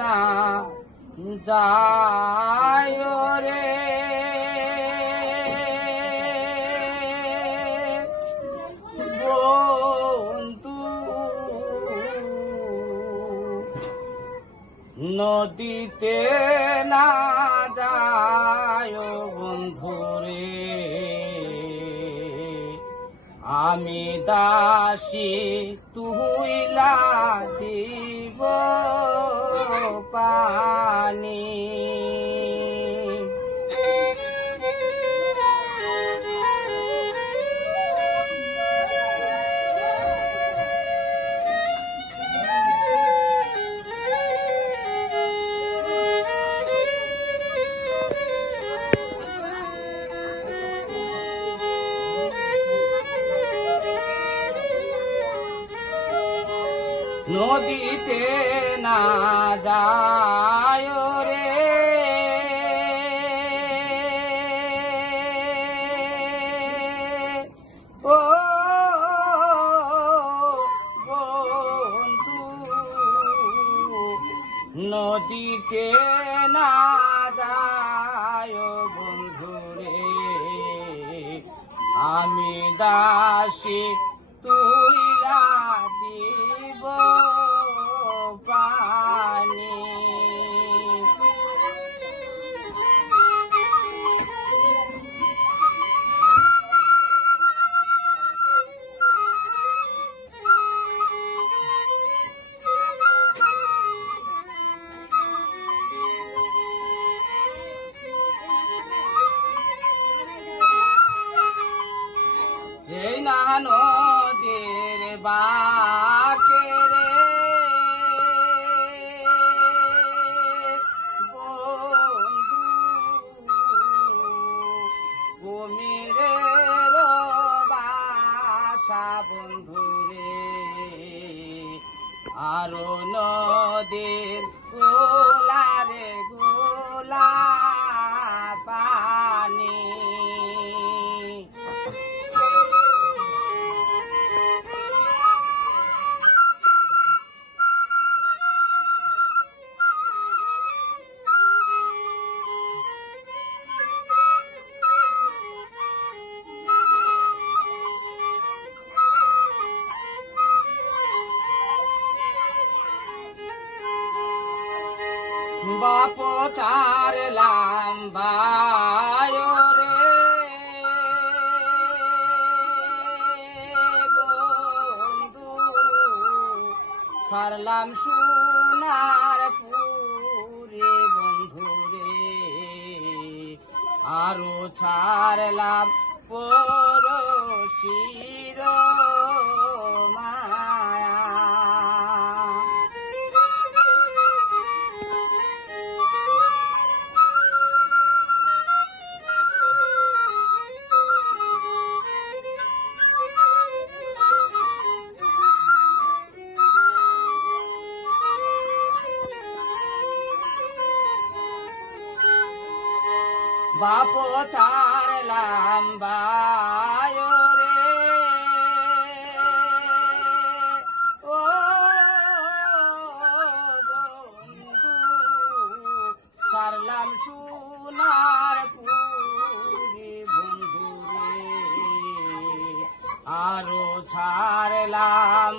না যায় রে বন্ধু, নদীতে না যায় বন্ধুরে, আমি দাসী তুইলা দিব পানি। নদীতে না যায় রে ও বন্ধু, নদীতে না যায় বন্ধুরে, আমি দাসী তুইলা দিব পানি। এই না নদীর বাঁকে রে বন্ধু, কুমিরের বাসা বন্ধুরে, আরো নদীর গোলারে গোলা পানি। বাপ ছাড়লাম ভাই রে বন্ধু, ছাড়লাম সোনার পুরে বন্ধুরে, আরো ছাড়লাম পরশির মায়া। বাপ ছাড়লাম ভাই রে ও বন্ধু, ছাড়লাম সোনার পুরি বন্ধুরে, আরো ছাড়লাম